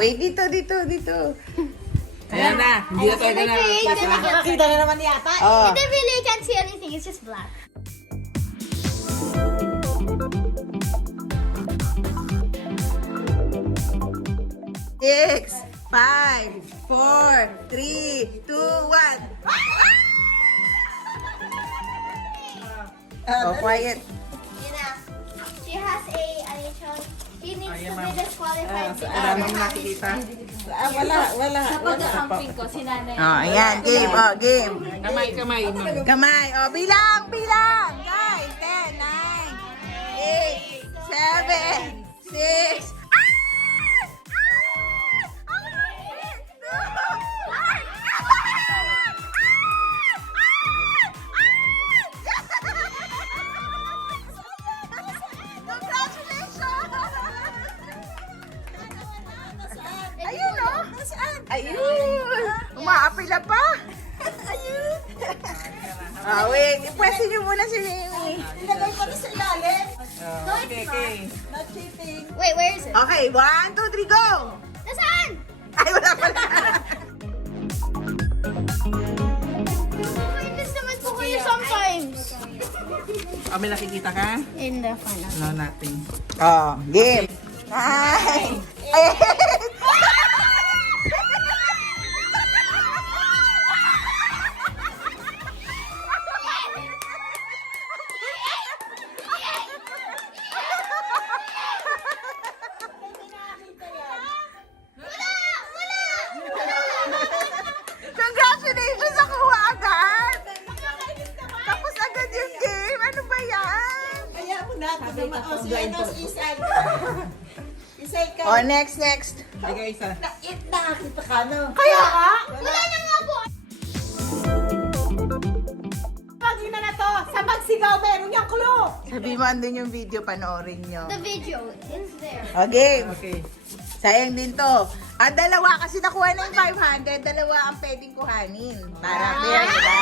Wait, dito. Ayan na, hindi na tayo na. Kita na naman yata. Oh. They really can't see anything. It's just black. Six, 5, 4, 3, 2, 1. Oh, quiet. She has a she needs to be disqualified. Wala nang nakikita. Wala. Sa pagkakamping ko, si nanay. Oh, ayan. Game. Oh, game. Kamay, ma'am. Kamay. Oh, bilang. Guys, 10, 9, 8, 7, 6. Ayun, oh. Ayun. Umaapila pa. Ayun. Wait. Ipwesto niyo muna si Mimi. Ilagay ko na sa ilalim. Okay. Not cheating. Wait, where is it? Okay, 1, 2, 3, go! Nasaan? Ay, wala pala. This naman po kayo sometimes. May nakikita ka? In the final. Wala natin. Oh, game. 9, 8. Congratulations! Nakuha agad! Tapos agad yung game! Ano ba yan? Kaya mo na. O, sige, isay. Isay ka. Oh, next. Bigay isa. Nakakita ka, no? Kaya nga! Wala na nga po. Pagina na to, sa magsigaw, meron yung clue. Sabi mo, andun yung video, panoorin nyo. The video, it's there. Oh, game. Okay. Sayang din to. Ang dalawa kasi nakuha na yung 500, dalawa ang pwedeng kuhanin. Para fair, diba?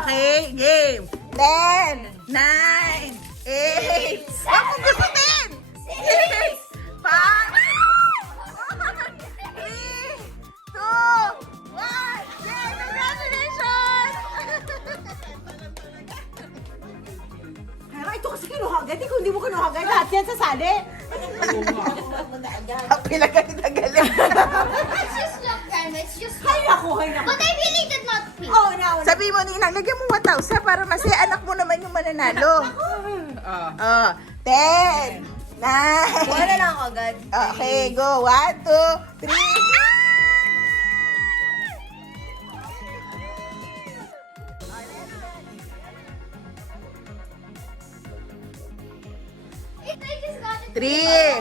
Okay, game. 10, 9, 8. Wag mong gustutin! 6, 5, 4, 3, 2, 1. Yay! Congratulations! Kaya ito kasi kinuha agad. Kung hindi mo kinuha agad, lahat yan sasali. Pinagalit na galit. It's just look, Grandma. It's just Hay nako. But I really did not pee. Oh, no. Sabi mo, Ninang, lagyan mo 1,000 para masaya anak mo naman yung mananalo. Oh, 10, 9. Wala lang ako agad. Okay, go. 1, 2, 3. Three,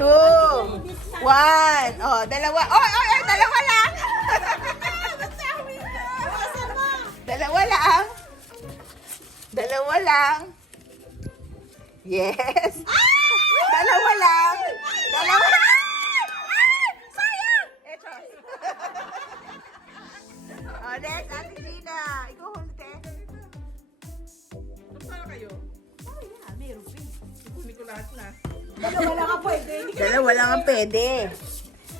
2, 1. Oh, dalawa. Oh, dalawa lang. Dalawa lang. Yes. Dalawa lang. Sayang. Eto. Oh, next, Ate Gina. Ikaw hulte. Para kayo? Kunin ko lahat na. Dalawa lang ang pwede. Dalawa lang ang pwede.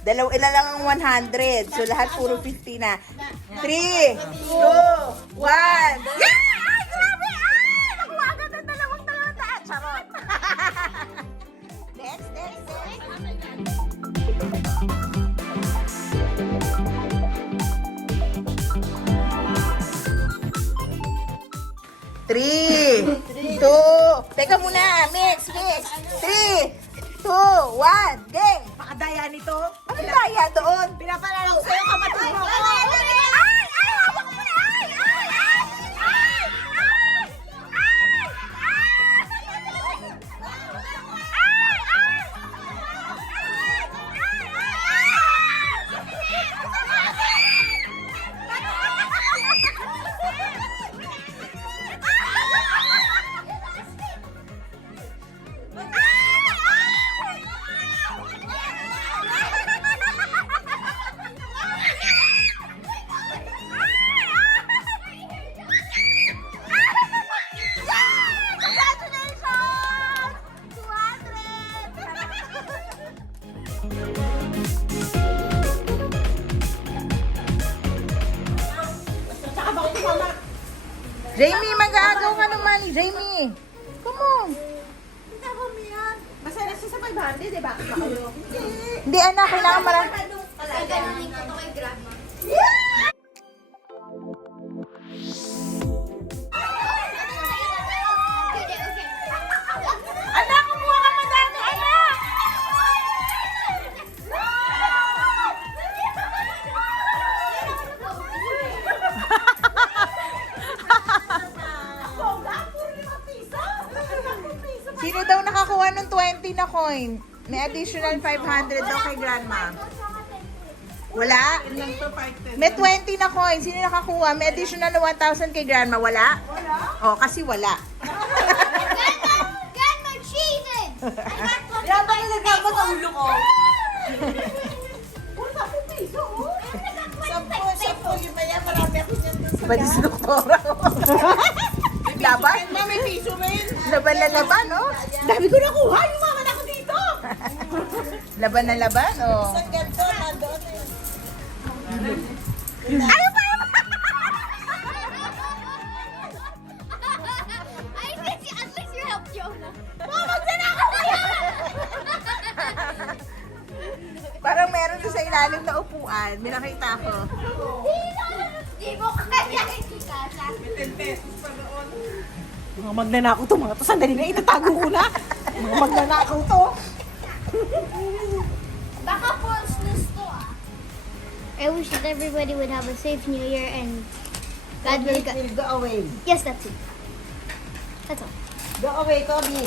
Ilan lang ang 100. So, lahat puro 50 na. 3, 2, 1. Yeah! Ay, grabe! Ay! Nakuha agad ang dalawang daan. Charot. Next. 3, 2. Teka muna. Mix. 3, 2, 1. Game. Pakadaya nito. Ano daya doon? Pinapalala ko sa'yo kapatid mo. Ay, hawak mo na! Ay! Jamie, mag-aagaw ka naman. Jamie. Come on. Kita ko yan. Masaya na siya sa 500, eh. Bakit ba kayo? Hindi anak, kailangan marami. Gaganunin ko to kay grandma. Okay, okay. Anak, kumuha ka madami, anak. Sino daw nakakuha ng 20 na coin? May additional 500 daw kay grandma. Wala? Ilan to? 5, 10. May 20 na coin. Sino nakakuha? May additional na 1,000 kay grandma. Wala? Wala. Oh, kasi wala. Grandma cheated! Kaya ba nilagyan sa ulo ko? Puro 10 piso, oh. 10, yung maya, marami ako dyan. Iba din si doktora. Laban? May piso rin. Laban na laban, oh. Dami ko nakuha, yung mama na ako dito. Laban na laban, oh. Ang ganito, nandoon na yun. Ano ba? At least you helped Jonah. Parang meron doon sa ilalim na upuan. May nakita ko. Di mo kaya ikikasa. 10 pesos pa doon. Mga magnanakaw to, mga to. Sandali na, itatago ko na. Mga magnanakaw to. Baka false news to ah. I wish that everybody would have a safe New Year and God will Will go away. Yes, that's it. That's all. Go away, Kobe.